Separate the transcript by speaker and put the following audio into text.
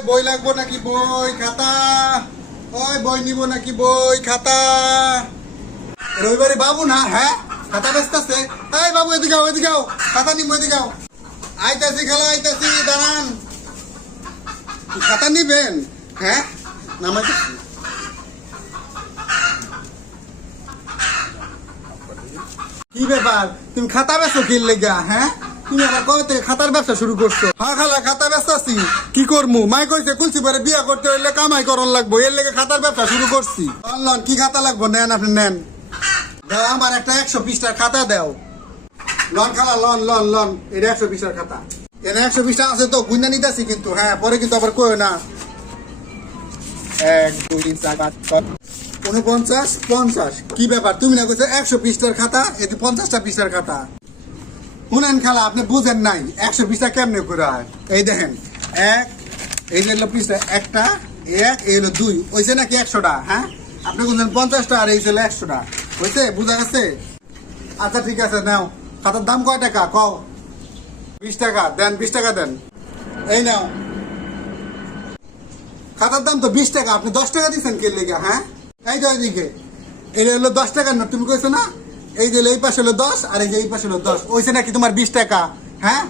Speaker 1: বই লাগবো নাকি বই, খাতা? ওই বই নিব নাকি বই, খাতা? রবিবারে বাবু না হ্যাঁ? খাতা ব্যস্ত আছে। এই বাবু, এদিকে আও, এদিকে খাতা নিব, এদিকে আইতাছি খেলা, আইতাছি, দাঁড়ান। খাতা নিবেন? হ্যাঁ? নামাইতেছি কি ব্যাপার? তুমি খাতা ব্যবসা কি লেগা হ্যাঁ? তুমি আবার কবে খাতার ব্যবসা শুরু করছ। খালা ব্যবসা আছি। কি মাই কইছে পরে করন লাগবো। এর লেগে খাতার ব্যবসা শুরু করছি। কি খাতা নেন আপনি, নেন। আমার একটা একশো খাতা দাও। লন খালা, লন লন লন। একশো খাতা। একশো আছে তো নিতেছি কিন্তু। হ্যাঁ পরে কিন্তু আবার কই না। এক উনপঞ্চাশ, পঞ্চাশ। কি ব্যাপার? তুমি না কইছো একশো পৃষ্ঠার খাতা, এটি পঞ্চাশটা পৃষ্ঠার খাতা। শুনেন খেলা, আপনি বুঝেন নাই, একশো পৃষ্ঠা কেমনে করে হয়? এই দেখেন, এক, এই যে হলো পৃষ্ঠা একটা, এক, এই হলো দুই ওইছে নাকি একশোটা হ্যাঁ? আপনি বলছেন পঞ্চাশটা, আর এই ছিল একশোটা হয়েছে বুঝা গেছে? আচ্ছা ঠিক আছে, নাও। খাতার দাম কয় টাকা? কও। বিশ টাকা, দেন, বিশ টাকা দেন। এই নাও। খাতার দাম তো বিশ টাকা, আপনি দশ টাকা দিচ্ছেন কে লেগে হ্যাঁ? এই তো এদিকে। এটা হলো দশ টাকার নোট তুমি কইছো না? এই যে এই পাশে হলো দশ, আর এই যে এই পাশে হলো দশ। ওইসে নাকি তোমার বিশ টাকা হ্যাঁ?